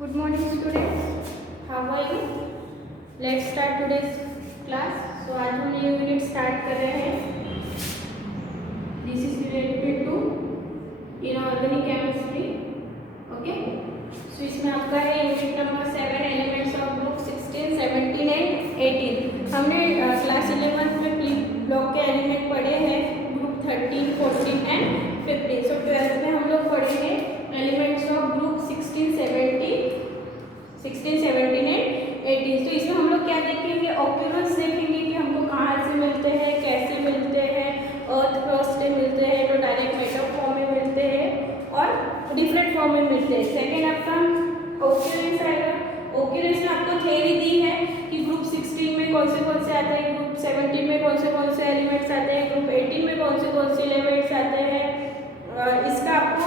Good morning students. How are you? Let's start today's class. So आज हम ये unit start कर रहे हैं. This is related to inorganic chemistry. Okay. So इसमें आपका है unit number 7 elements of group 16, 17 and 18. हमने क्लास 11 में ब्लॉक के एलिमेंट पढ़े हैं ग्रुप 13, 14 एंड 15. सो 12th में हम लोग पढ़े हैं एलिमेंट्स ऑफ ग्रुप 16, 17 एंड 18. तो इसमें हम लोग क्या देखेंगे, ऑक्यूरेंस देखेंगे कि हमको कहाँ से मिलते हैं, कैसे मिलते हैं, अर्थ क्रस्ट से मिलते हैं तो डायरेक्ट मेटल फॉर्म में मिलते हैं और डिफरेंट फॉर्म में मिलते हैं. सेकेंड आपका ऑक्यूरेंस आएगा. ऑक्यूरेंस में आपको थ्योरी दी है कि ग्रुप 16 में कौन से आते हैं, ग्रुप 17 में कौन से एलिमेंट्स आते हैं, ग्रुप 18 में कौन से एलिमेंट्स आते हैं. इसका आपको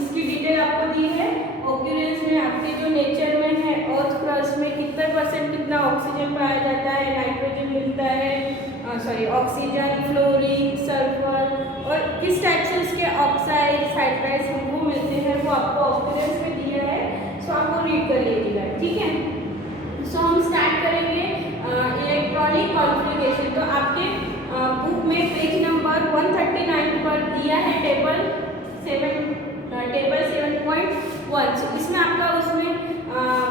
इसकी डिटेल आपको दी है. ऑक्यूरेंस में आपके जो नेचर में है अर्थ क्रस्ट में कितना ऑक्सीजन पाया जाता है, नाइट्रोजन मिलता है, ऑक्सीजन, फ्लोरीन, सल्फर और किस टाइप से उसके ऑक्साइड, हाइड्राइड्स हमको मिलते हैं वो आपको ऑक्यूरेंस में दिया है. सो आपको रीड कर लीजिएगा. ठीक है. सो हम स्टार्ट करेंगे इलेक्ट्रॉनिक कॉन्फ़िगरेशन. तो आपके बुक में पेज नंबर 139 पर दिया है टेबल 7.1. इसमें आपका उसमें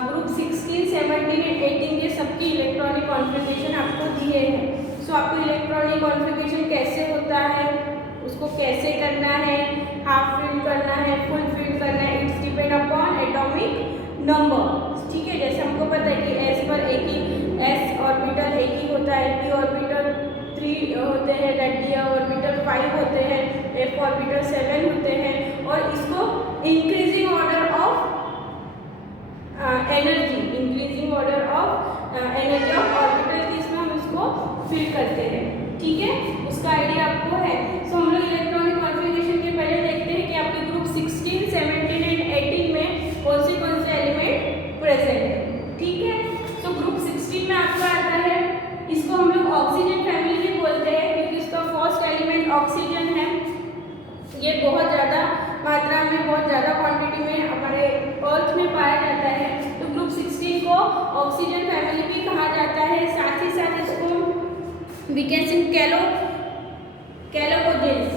ग्रुप 16, 17 एंड 18 के सबकी इलेक्ट्रॉनिक कॉन्फ़िगरेशन आपको दिए हैं. सो आपको इलेक्ट्रॉनिक कॉन्फ़िगरेशन कैसे होता है, उसको कैसे करना है, हाफ फिल करना है, फुल फिल करना है, it's depend upon atomic number. ठीक है. जैसे हमको पता है कि एस पर एक ही एस ऑर्बिटल एक ही होता है, पी ऑर्बिटल 3 होते हैं, डी ऑर्बिटल 5 होते हैं, एफ ऑर्बिटल 7 होते हैं. और इसको increasing order of energy of orbital की इसमें हम उसको फिल करते हैं. ठीक है. उसका आइडिया आपको है. सो हम लोग इलेक्ट्रॉनिक कॉन्फ़िगरेशन के पहले देखते हैं कि आपके ग्रुप 16, 17 एंड 18 में कौन से एलिमेंट प्रेजेंट है. ठीक है. सो ग्रुप 16 में आपका आता है, इसको हम लोग ऑक्सीजन फैमिली भी बोलते हैं क्योंकि इसका फर्स्ट एलिमेंट ऑक्सीजन है. ये बहुत ज़्यादा मात्रा में, बहुत ज़्यादा क्वांटिटी में हमारे अर्थ में पाया जाता है. तो ग्रुप 16 को ऑक्सीजन फैमिली भी कहा जाता है. साथ ही साथ इसको विकेसिन कैलोकोजेंस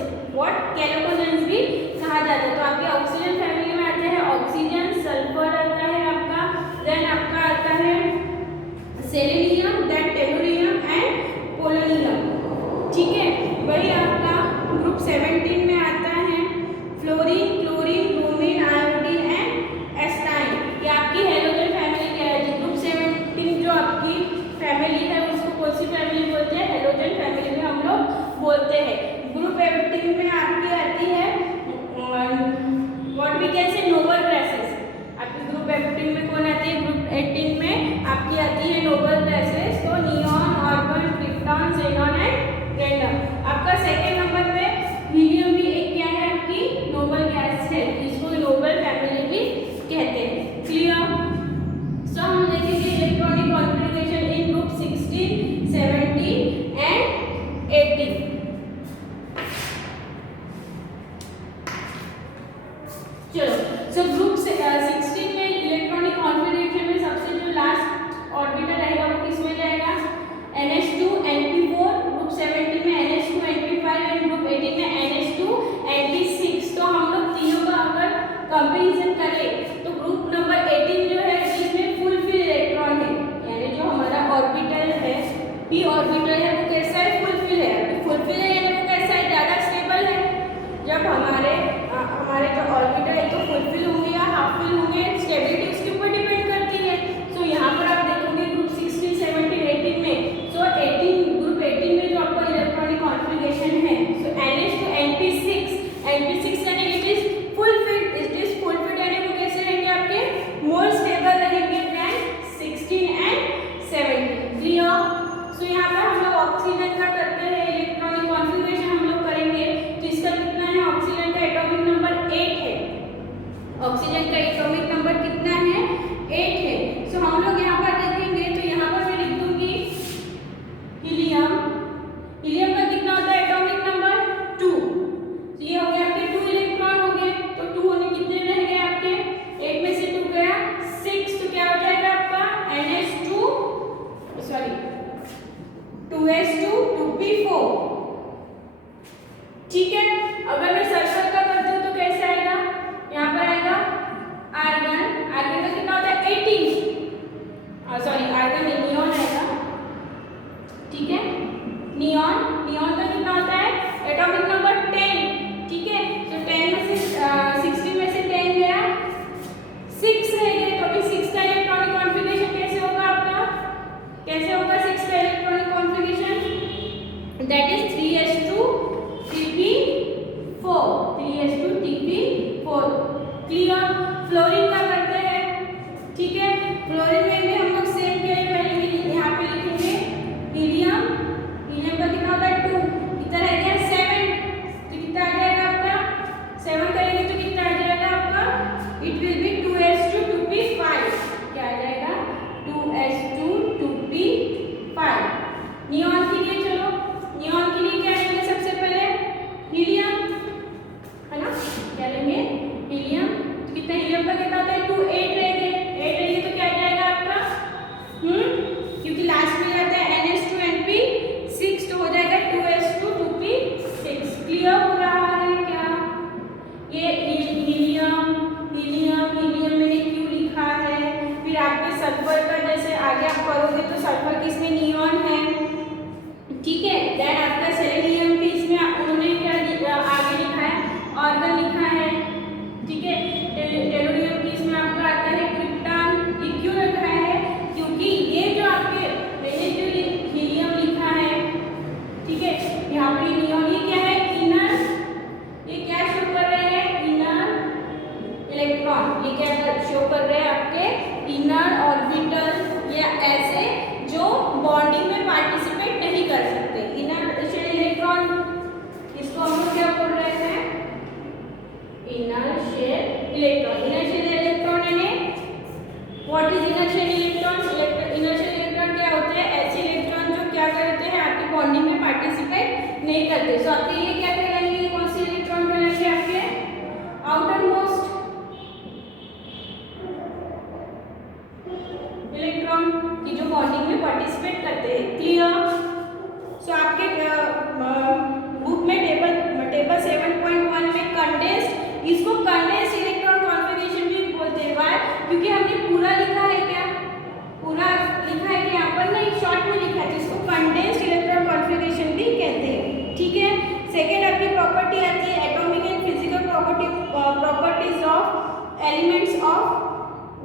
भी कहा जाता है. तो आपके ऑक्सीजन फैमिली में आते हैं ऑक्सीजन, सल्फर आता है आपका, देन आपका आता है selenium, then tellurium and polonium. ठीक है. वही आपका ग्रुप 17 में आता है fluorine, chlorine, bromine, iodine and astatine. ये आपकी हैलोजन फैमिली कहलाती है. ग्रुप 17 जो आपकी फैमिली है उसको कौन सी फैमिली बोलते हैं, हैलोजन फैमिली में हम लोग बोलते हैं. ग्रुप 18 में आपकी आती है what we can say noble gases. आपकी ग्रुप 18 में कौन आती है, ग्रुप 18 में आपकी आती है नोबल गैसेस. तो neon, argon, krypton, xenon and radon. आपका सेकेंड नंबर पे हीलियम भी एक क्या है, आपकी नोबल गैस है. इसको नोबल फैमिली भी कहते हैं. क्लियर. सो हम देखेंगे electronic configuration in group 16, 17 and 18. आगे नियॉन आएगा, ठीक है। नियॉन का कितना होता है, एटॉमिक नंबर 10, ठीक है। तो 10 में से 16 में से 10 गया, 6 रह गए, तो अभी 6 का इलेक्ट्रॉनिक कॉन्फ़िगरेशन कैसे होगा आपका, कैसे होगा 6 का electronic configuration, that is 3s2 3p4। Clear. Fluorine का करते हैं, ठीक है। फ्लोरीन में भी हम लोग सेम किया, पहले यहाँ पे लिखेंगे हीलियम का कितना होता है 2, इधर आ गया 7, तो कितना आ जाएगा आपका 7 करेंगे तो कितना आ जाएगा आपका, it will be 2s2 2p5, क्या आ जाएगा 2s2 2p5। नियॉन के लिए चलो, नियॉन के लिए क्या लेंगे सबसे पहले, हीलियम है ना, क्या लेंगे हीलियम। तो कितना हीलियम का कितना होता है 2, 8 रह गए, 8 रहेंगे तो क्या आ जाएगा आपका, क्योंकि लास्ट में आता है NH2NP6, तो हो जाएगा 2s2 2p6। क्लियर हो रहा है क्या, ये हीलियम मैंने क्यों लिखा है, फिर आपके सल्फर का जैसे आगे आप करोगे तो सल्फर किसमें नियॉन है, ठीक है। देन आपका सेलेनियम के इसमें उन्होंने क्या आगे लिखा है, ऑर्गन लिखा है, ठीक है। टेलोनियम की इसमें आपका आता है क्रिप्टॉन, ये क्यों रखा है, क्योंकि ये जो आपके मैंने जो ये हीलियम लिखा है, ठीक है, यहाँ पे नियॉन ये क्या है इनर, ये क्या शो कर रहे हैं इनर इलेक्ट्रॉन, ये क्या शो कर रहे हैं आपके इनर ऑर्बिटल या ऐसे जो बॉन्डिंग में पार्टिसिपेट नहीं कर सकते, इनर शेल इलेक्ट्रॉन, इसको हम लोग क्या बोल रहे हैं inner shell electron. Inner shell electron यानी what is inner shell electron, inner shell electron क्या होते हैं, ऐसे इलेक्ट्रॉन जो क्या करते हैं आपकी बॉन्डिंग में पार्टिसिपेट नहीं करते, सो आपके ये क्या कहलाएंगे, कौन से इलेक्ट्रॉन कहलाएंगे आपके आउटर मोस्ट इलेक्ट्रॉन की जो बॉन्डिंग में पार्टिसिपेट करते हैं। क्लियर। सो आपके बुक में टेबल 7.1 में कंडेंस्ड, इसको कंडेंस्ड इलेक्ट्रॉन कॉन्फ़िगरेशन भी बोलते हैं, व्हाई, क्योंकि हमने पूरा लिखा है, क्या पूरा लिखा है कि यहाँ पर नहीं शॉर्ट में लिखा है, जिसको कंडेंस्ड इलेक्ट्रॉन कॉन्फ़िगरेशन भी कहते हैं, ठीक है। सेकेंड आपकी प्रॉपर्टी आती है atomic and physical properties of elements of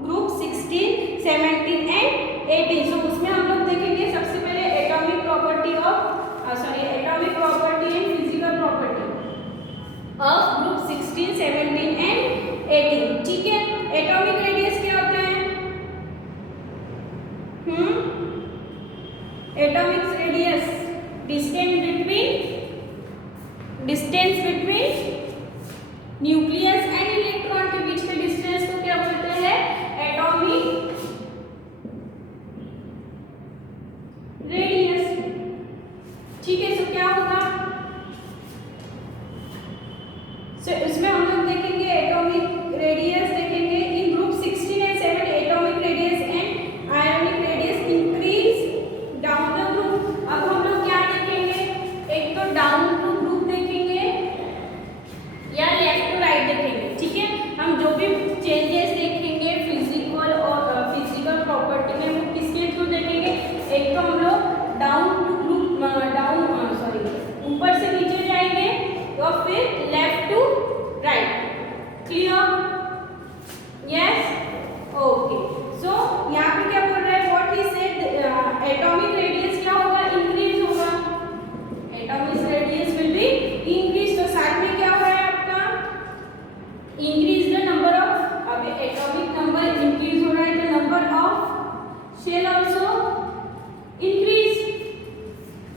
group 16, 17 and 18। सो उसमें हम लोग देखेंगे सबसे पहले atomic property and physical property of group 16, 17 and 18, ठीक है। एटॉमिक रेडियस क्या होता है, atomic radius distance between nucleus and electron के बीच के डिस्टेंस को क्या बोलते हैं एटॉमिक रेडियस, ठीक है। सो क्या होगा, सो इसमें हम लोग देखेंगे एटॉमिक रेडियस देखेंगे in group 16 and 17 atomic radius and ionic radius increase down the group. अब हम लोग क्या देखेंगे, एक तो डाउन टू ग्रुप देखेंगे या लेफ्ट टू राइट देखेंगे, ठीक है। हम जो भी चेंजेस देखेंगे फिजिकल प्रॉपर्टी में वो किसके थ्रू देखेंगे, एक तो हम लोग डाउन टू ग्रुप ऊपर से नीचे जाएंगे और फिर left to right. Clear, yes, okay. So यहाँ पे क्या बोल रहा है, what he said atomic radius क्या होगा, इंक्रीज होगा, atomic radius will be increase. तो साथ में क्या हो रहा है आपका इंक्रीज द नंबर ऑफ, अब एटॉमिक नंबर इंक्रीज हो रहा है, the number of shell also increase.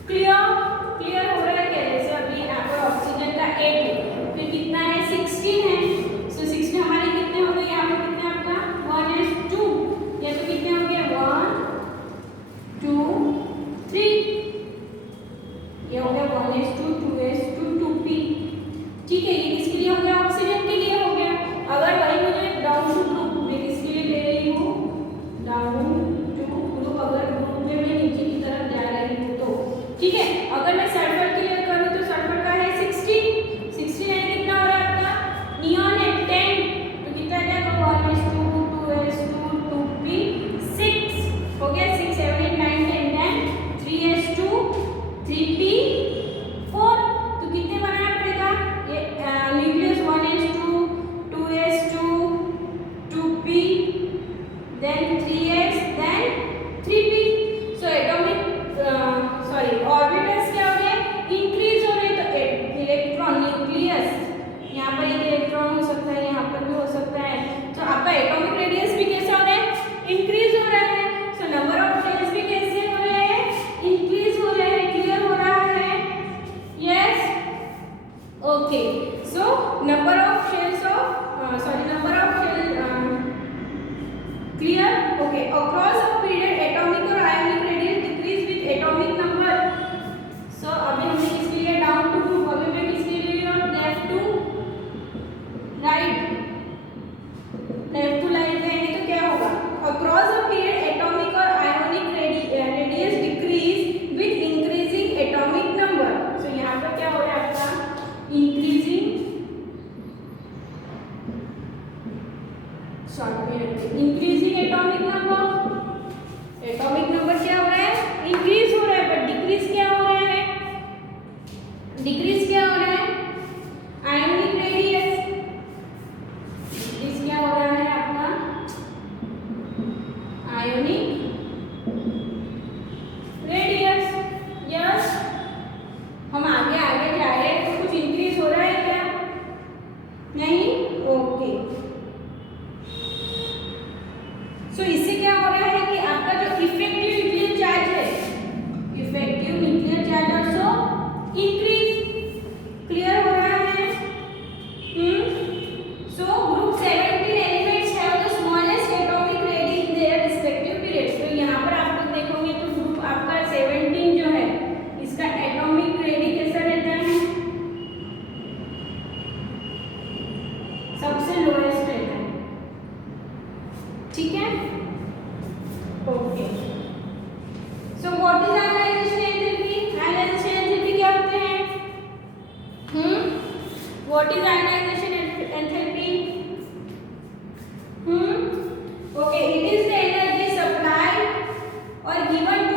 Clear हो रहा है क्या, जैसे अभी यहाँ पर ऑक्सीजन का 8 है, फिर कितना है 16 है, सो 16 हमारे कितने हो गए, यहाँ पर कितने आपका 1s2, या तो कितने हो गए 1 2 3, ये हो गया 1s2 2s2 2p, ठीक है। ये किसके लिए हो गया, ऑक्सीजन के लिए हो गया। अगर वही मुझे डाउन टू ग्रुप में किसके लिए ले रही हूँ, down to group then 3s, then 3p. So atomic orbitals क्या हो रहे हैं, इंक्रीज हो रहे हैं. तो इलेक्ट्रॉन न्यूक्लियस, यहाँ पर एक इलेक्ट्रॉन हो सकता है, यहाँ पर भी हो सकता है. तो आपका एटॉमिक रेडियस भी कैसा हो रहा है, इंक्रीज हो रहा है. सो नंबर ऑफ शेल्स भी कैसे हो रहे हैं, इंक्रीज हो रहे हैं. क्लियर हो रहा है, yes, okay. So number of shells of number of shell clear, okay. Across a period atomic or ionic radius decrease with atomic number. So अभी हमने किसके लिए डाउन टू ग्रुप, अभी मैं किसके लिए और left to right, left to right जाएंगे तो क्या होगा, across a period atomic or ionic radius decrease with increasing atomic number. So यहाँ पर क्या हो रहा है आपका, increasing increasing atomic number. Atomic number क्या हो रहा है, इंक्रीज हो रहा है. बट डिक्रीज क्या हो रहा है, डिक्रीज क्या हो रहा है, आयोनिक रेडियस. डिक्रीज क्या हो रहा है आपका, आयोनिक रेडियस. यस, हम आगे आगे जा रहे हैं तो कुछ इंक्रीज हो रहा है क्या, नहीं, ओके. सो इससे क्या हो रहा है कि आपका जो इफेक्टिव न्यूक्लियर चार्ज है, effective nuclear charge also increase. Clear हो रहा है. So group 17 elements have the smallest atomic ready in their respective periods. तो यहाँ पर आप लोग देखोगे तो ग्रुप आपका 17 जो है इसका एटॉमिक रेडी कैसा रहता है, सबसे लोएस्ट रहता है. ठीक है, okay. So what is ionization enthalpy, ionization enthalpy क्या होते हैं, what is ionization enthalpy, okay. It is the energy supplied or given to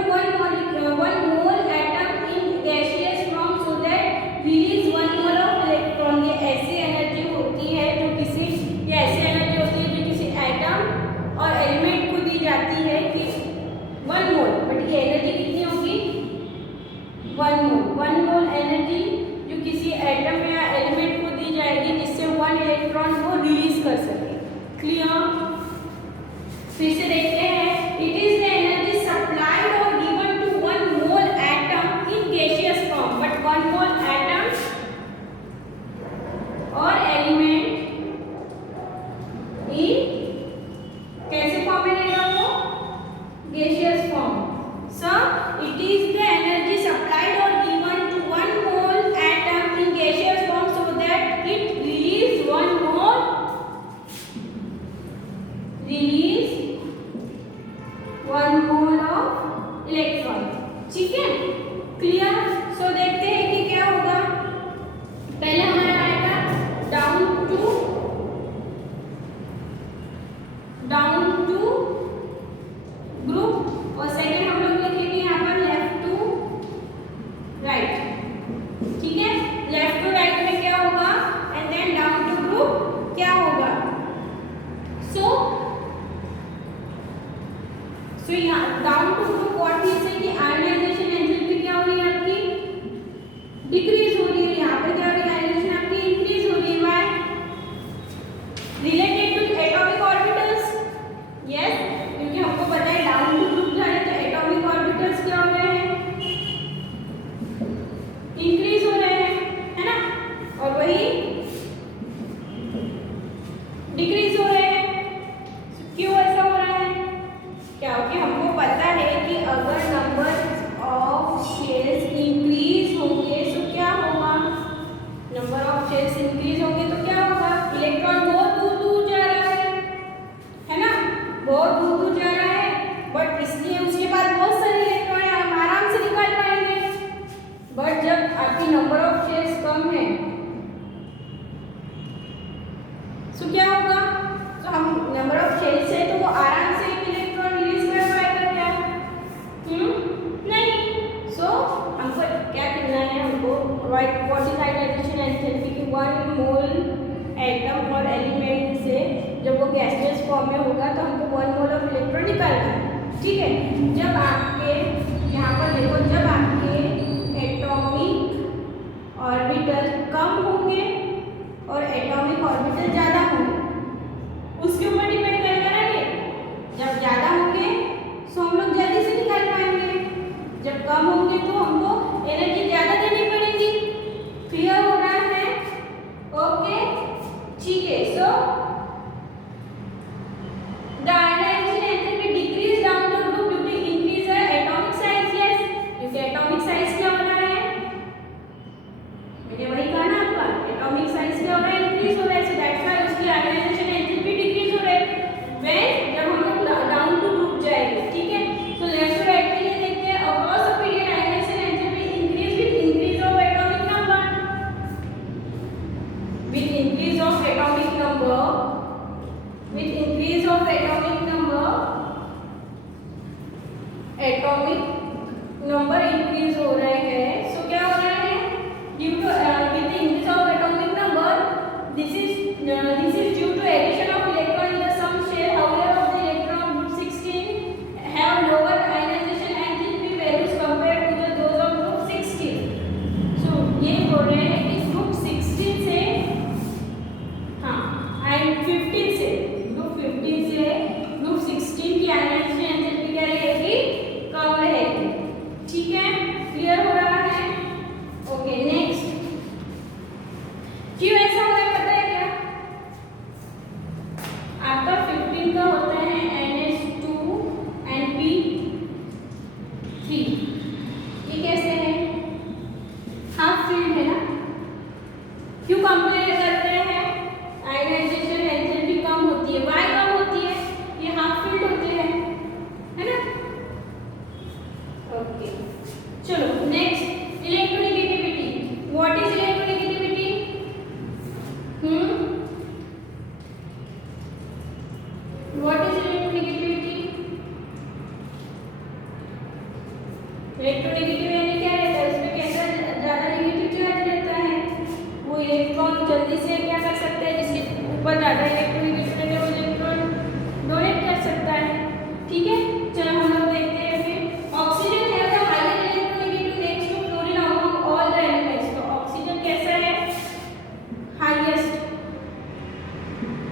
one mole atom in gaseous form so that release 1 mole of electron. ये ऐसी energy होती है जो किसी, ये ऐसी एनर्जी होती है जो किसी एटम और एलिमेंट को दी जाती है कि 1 मोल. बट ये एनर्जी कितनी होगी, 1 मोल. 1 मोल एनर्जी जो किसी एटम या एलिमेंट को दी जाएगी जिससे 1 इलेक्ट्रॉन को रिलीज कर सके. क्लियर, फिर से देखते हैं. It is the energy supplied or given to 1 mole atom in gaseous form. But 1 mole atom or element in कैसे फॉर्म में रहेगा वो, gaseous form. So it is the energy supplied or given to 1 mole atom in gaseous form so that it release 1 mole, release 1 mole of electron. ठीक है, clear. सो देखते हैं कि क्या होगा. पहले हमारा आएगा डाउन टू ग्रुप और सेकंड हम लोग लिखेंगे यहाँ पर लेफ्ट टू राइट. ठीक है, लेफ्ट टू राइट में क्या होगा and then down to group क्या होगा. सो यहाँ down to group what means है कि आयनाइजेशन एंथैल्पी क्या हो रही है आपकी, डिक्रीज हो रही है. यहाँ पर क्या हो रही है, आयनाइजेशन आपकी इंक्रीज हो रही है. Why, related to atomic orbitals. Yes, क्योंकि हमको पता है डाउन टू ग्रुप जा रहे हैं तो एटॉमिक ऑर्बिटल्स क्या हो रहे हैं, इंक्रीज हो रहे हैं, है ना. और वही डिक्रीज हो रहे हैं. क्यों ऐसा हो रहा है, क्योंकि हमको पता है कि अगर नंबर ऑफ शेल्स इंक्रीज होंगे तो क्या होगा, नंबर ऑफ शेल्स इंक्रीज होंगे तो क्या होगा, इलेक्ट्रॉन बहुत दूर दूर जा रहा है ना, बहुत दूर दूर जा रहा है. बट इसलिए उसके बाद बहुत सारे इलेक्ट्रॉन हम आराम से निकाल पाएंगे. बट जब आपकी नंबर ऑफ शेल्स कम है तो क्या होगा, तो हम नंबर ऑफ शेल्स है तो वो आराम से एक इलेक्ट्रॉन रिलीज कर पाएगा क्या, नहीं. सो हमको क्या करना है, हमको व्हाट इज आयनाइजेशन एंथैल्पी की 1 मोल एटम और एलिमेंट से जब वो गैसियस फॉर्म में होगा तो हमको 1 मोल ऑफ ठीक है। जब आपके यहाँ पर देखो, जब आपके एटॉमिक ऑर्बिटल कम होंगे और एटॉमिक ऑर्बिटल ज़्यादा होंगे, उसके ऊपर डिपेंड करेगा ना ये। जब ज़्यादा होंगे तो हम लोग जल्दी से निकाल पाएंगे, जब कम होंगे तो हमको एनर्जी ज़्यादा देनी पड़ेगी। क्लियर हो रहा है? ओके, ठीक है। सो the ionization enthalpy decrease down the group due to increase the atomic size. Yes, क्योंकि atomic size क्या हो रहा है, मैंने वही कहा ना आपका, atomic size क्या हो रहा है, increase हो रहा है। So that's why उसकी ionization enthalpy decrease हो रहा है when जब हम लोग down to group जाएंगे। ठीक है, तो लेफ्ट टू राइट के लिए देखते हैं। across a period ionization enthalpy increase with increase of atomic number, with increase of atomic number, with increase of atomic number, atomic number increase हो रहा है। सो क्या हो रहा है, due to with the increase of atomic number, this is due to addition of electron in the sum shell. However, of the electron of group 16 have lower ionization enthalpy values compared to those of group 16. So ये बोल रहे हैं कि group 16 से, हाँ, and 15 से, group 15 से group 16 की आयनाइजेशन एंथैल्पी क्या रहेगी, कम रहेगी। ठीक है, क्लियर हो रहा है? Okay, next. क्यों ऐसा हो रहा है पता है क्या? आपका 15 का होता है NH2 NP3, ये कैसे है, हाफ फील्ड है ना। क्यों कंपेयर करते हैं, आयनाइजेशन एंथैल्पी कम होती है, वाई कम होती है, ये हाफ फील्ड होते हैं, है ना। ओके, चलो next, electronegativity. What is electronegativity? What is electronegativity? Electronegative यानी क्या रहता है, उसमें कैसा ज्यादा नेगेटिव चार्ज रहता है, वो इलेक्ट्रॉन जल्दी से क्या कर सकता है, जिसके ऊपर ज्यादा इलेक्ट्रोनेगेटिव है वो इलेक्ट्रॉन डोनेट कर सकता है। ठीक है, चलो हम लोग देखते हैं फिर। ऑक्सीजन है the highest electronegative next to fluorine among all the elements. तो ऑक्सीजन कैसा है, हाईएस्ट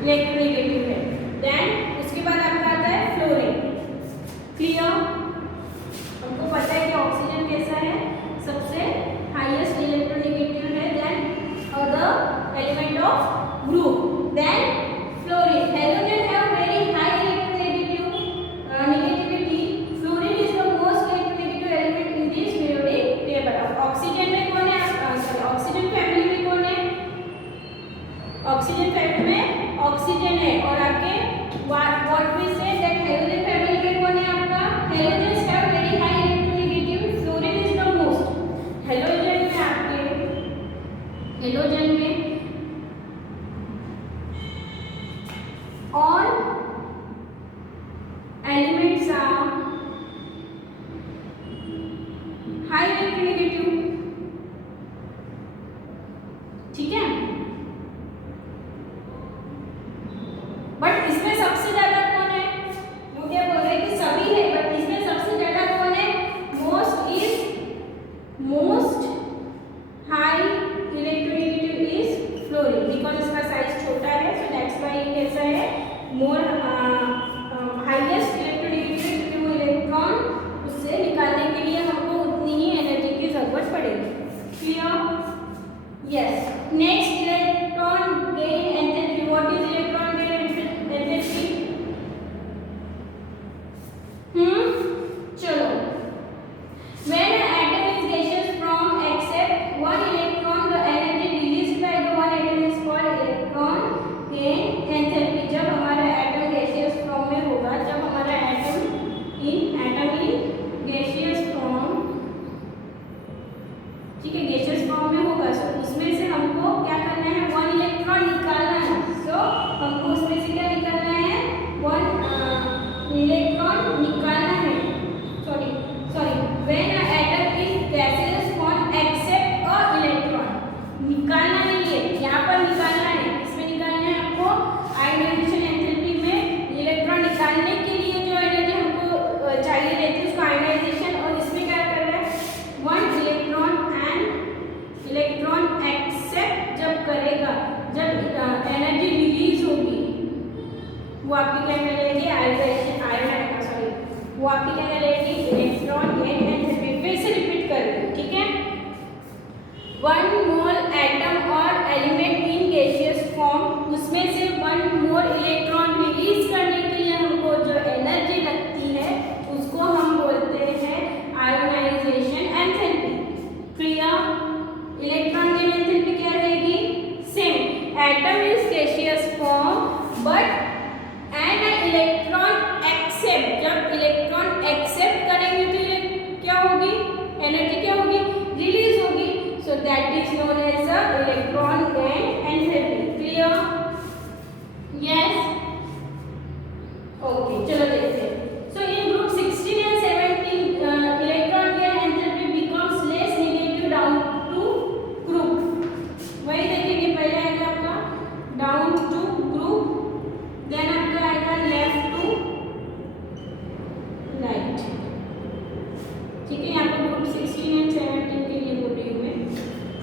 इलेक्ट्रोनेगेटिव है। देन उसके बाद आपका आता है फ्लोरीन। क्लियर? हमको पता है कि ऑक्सीजन कैसा है, सबसे हाईएस्ट इलेक्ट्रोनेगेटिव है, then other element of group, then fluorine. Halogen have very high electronegative negativity. Fluorine is the most electronegative element in this periodic table. अब ऑक्सीजन में कौन है, ऑक्सीजन फैमिली में कौन है, ऑक्सीजन फैमिली में ऑक्सीजन है। और आगे what we say that halogen family में कौन है आपका, halogens have very high electronegative. Fluorine is the most. halogen में आपके, halogen में all elements are high electronegative। ठीक है, बट इसमें सबसे ज्यादा कौन है, वो क्या बोल रहे हैं कि सभी है, बट इसमें सबसे ज्यादा कौन है, most high electronegative is fluorine, because इसका साइज छोटा है। सो दैट्स व्हाई कैसा है, मोर हाईएस्ट इलेक्ट्रोनेगेटिव आपकी क्या कहलाएगी, इलेक्ट्रॉन गेन एंथैल्पी। फिर से रिपीट कर रही हूँ, ठीक है। 1 mole atom or element in gaseous form, उसमें से 1 मोल इलेक्ट्रॉन रिलीज करने के लिए हमको जो एनर्जी लगती है उसको हम बोलते हैं ionization enthalpy. Clear? Electron gain enthalpy क्या रहेगी, same. Atom is gaseous form but an electron accept, जब इलेक्ट्रॉन एक्सेप्ट करेंगे तो क्या होगी, एनर्जी क्या होगी, रिलीज होगी। So that is known as a electron gain enthalpy. Clear? Yes, okay, चलो देखते हैं। So in group 16 and 17 electron gain enthalpy becomes less negative down to group. वही देखेंगे, पहले आएगा आपका डाउन टू ग्रुप, देन आपका आएगा लेफ्ट टू राइट। ठीक है, यहाँ पर ग्रुप 16 एंड 17 के लिए बोल रही हूँ मैं।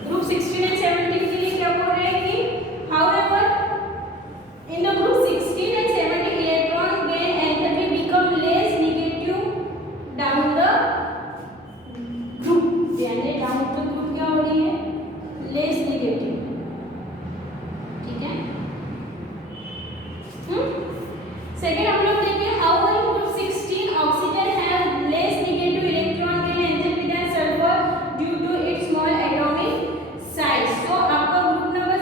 ग्रुप 16 एंड 17 के लिए क्या बोल रहे हैं कि however in the group 16 and 17 electron gain enthalpy become less negative down the group, यानी डाउन द ग्रुप क्या हो रही है, लेस नेगेटिव। ठीक है। सेकेंड हम लोग देखिए how in group 16 oxygen have less negative electron gain enthalpy than sulphur due to its small atomic size. So आपका ग्रुप नंबर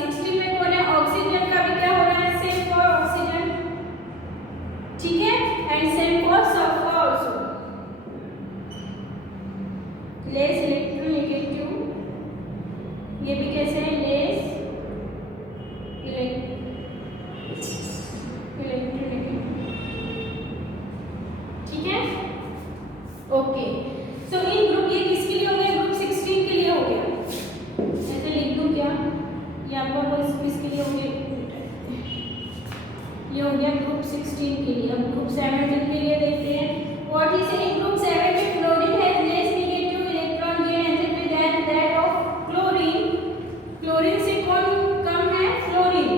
16 में कौन है, ऑक्सीजन का भी क्या हो रहा है, सेम फॉर ऑक्सीजन, ठीक है, and same for sulphur also, less electronegative. ये भी कैसे है, लेस इलेक्ट्रोनेगेटिव। ठीक है, ओके। सो इन ग्रुप, ये किसके लिए हो गया, ग्रुप 16 के लिए हो गया। ऐसे लिख दूं क्या, ये आपका किसके लिए हो गया, ये हो गया ग्रुप 16 के लिए। अब ग्रुप 17 के लिए देखते हैं। What is in group 17 fluorine has less negative electron gain enthalpy than that of chlorine. Chlorine से कौन कम है, fluorine.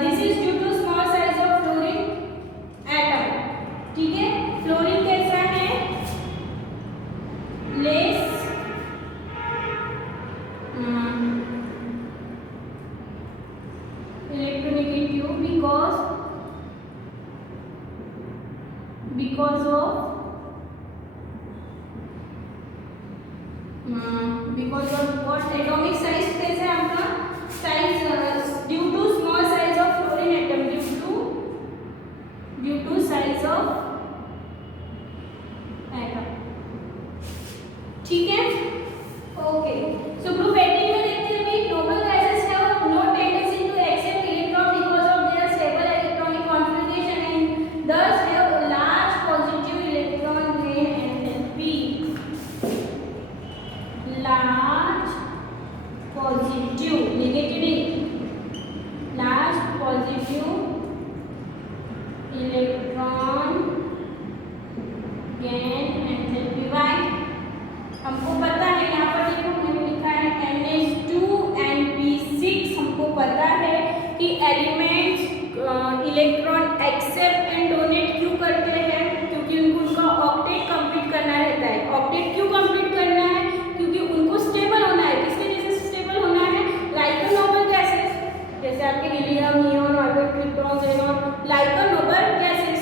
This is due to small size of fluorine atom. ठीक है, फ्लोरीन कैसा है, less electronegative because of what, atomic size कैसे है आपका, size due to small size of fluorine atom, due to size of atom. ठीक है, okay. So group 18 में देखते हैं भाई, noble gases have no tendency to accept electron because of their stable electronic configuration and thus have large positive electron gain enthalpy। large positive, negative नहीं, large positive electron gain enthalpy। why, हमको पता है, यहाँ पर देखो मैंने लिखा है NH2NP6। हमको पता है कि elements electron accept and donate क्यों करते हैं, क्योंकि उनको उनका ऑक्टेट कंप्लीट करना रहता है। ऑक्टेट क्यों कंप्लीट करना है, क्योंकि उनको स्टेबल होना है। किसके जैसे स्टेबल होना है, लाइक नोबल गैसेस, जैसे आपके helium, neon, argon, krypton, xenon, like noble gases.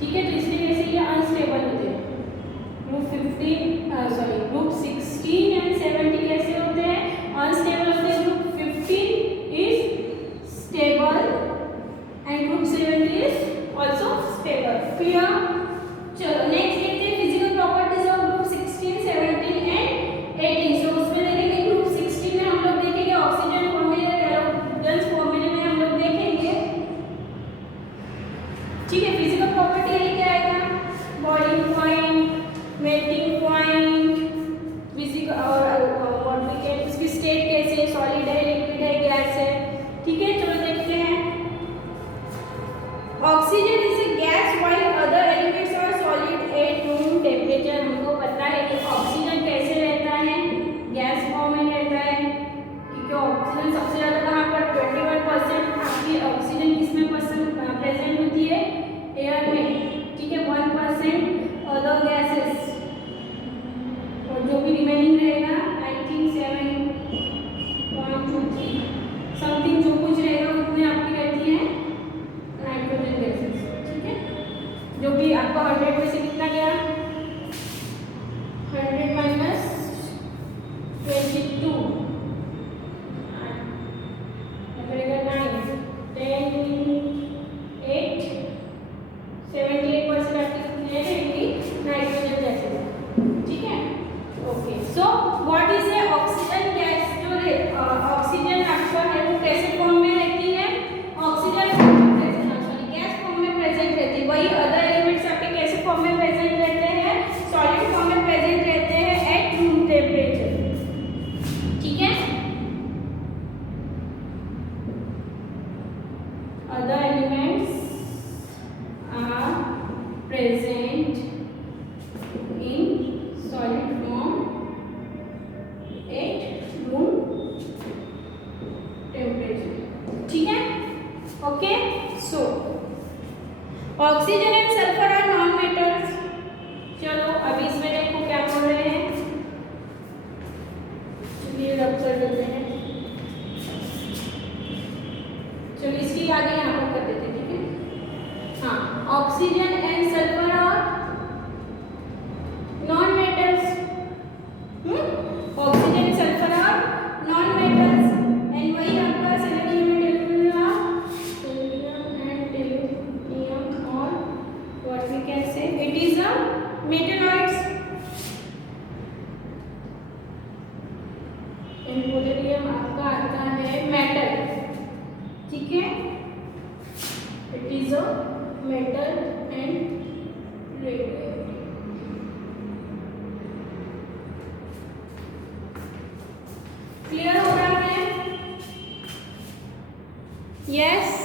ठीक है, तो इसलिए कैसे ये अनस्टेबल होते हैं। ग्रुप 16 एंड 70 कैसे होते हैं, अनस्टेबल होते हैं। Group 15 is stable and group 70 is also stable. Clear? चलो नेक्स्ट देखते हैं physical properties of group 16, 17 and 18। सो उसमें देखेंगे ग्रुप 16 में हम लोग देखेंगे ऑक्सीजन फॉर्मूले, गैलोवेंस फॉर्मूले में हम लोग देखेंगे। ठीक है, फिजिकल प्रॉपर्टी ये क्या आएगा, boiling point, melting point, physical और व्हाट वी कैन, उसकी स्टेट कैसे, सॉलिड है, लिक्विड है, गैस है। ठीक है, चलो देखते हैं। Oxygen is a gas while other elements are solid at room temperature. हमको पता है कि ऑक्सीजन कैसे रहता है, गैस फॉर्म में रहता है, क्योंकि ऑक्सीजन सबसे ज़्यादा कहाँ पर 21% आपकी ऑक्सीजन किसमें प्रेजेंट होती है, एयर में। ठीक है, 1% अदर गैसेस, और जो भी रिमेनिंग रहेगा आई थिंक 7.23 समथिंग जो कुछ रहेगा उसमें आपकी रहती है नाइट्रोजन गैसेस। ठीक है, जो भी आपका 100 में से कितना गया, 100 माइनस 22 करेगा 9, 10, 8, 78% आपकी रहेगी नाइट्रोजन गैसेस। ठीक है, okay. So what is A oxygen gas, जो ऑक्सीजन आपका है वो कैसे फॉर्म में रहती है, ऑक्सीजन फॉर्म में प्रेजेंट, गैस फॉर्म में प्रेजेंट रहती है। वही अदर एलिमेंट्स आपके कैसे फॉर्म में प्रेजेंट रहते हैं, सॉलिड फॉर्म में प्रेजेंट रहते हैं एट रूम टेम्परेचर। ठीक है, other elements are present in solid form at room temperature. ठीक है, okay. So oxygen and sulphur are non metals. चलो अभी इसमें देखो क्या बोल रहे हैं, चलिए रब कर देते हैं। चलिए इसकी आगे यहाँ पर कर देते हैं। ठीक है, हाँ, oxygen and sulphur are non metals. Oxygen sulphur are non metals and वही आपका सेलेनियम एंड टेलुरियम और what we can say it is a metalloids and potassium आपका आता है मेटल। ठीक है, it is a metal and radium. Clear हो रहा है? यस।